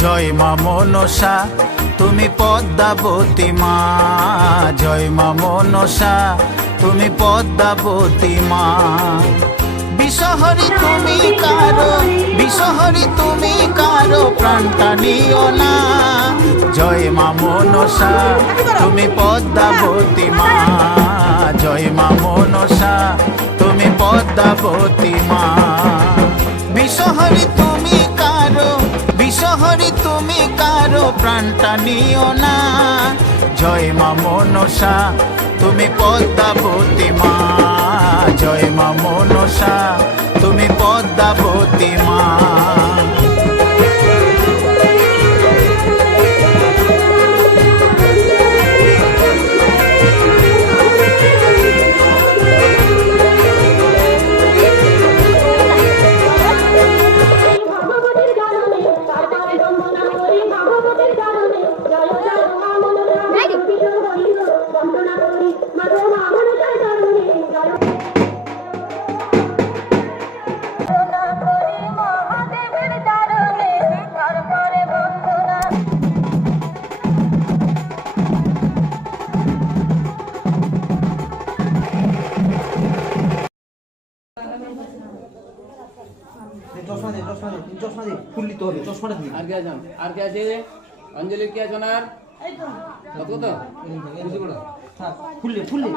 জয় মা মনসা তুমি পদ্মাবতী মা, জয় মা মনসা তুমি পদ্মাবতী মা। বিষহরি তুমি কারো, বিষহরি তুমি কারো প্রাণটা নিও না। জয় মা মনসা তুমি পদ্মাবতী মা, জয় মা মনসা তুমি পদ্মাবতী মা। বিষহরি তুমি কারো, বিষহরি তুমি কারো প্রাণটা নিও না। জয় মা মনসা তুমি পদ্মাবতী মা, জয় মা মনসা তুমি পদ্মাবতী মা। আর কে আছে? অঞ্জলি কে আছে? কত কত? ফুললে ফুললে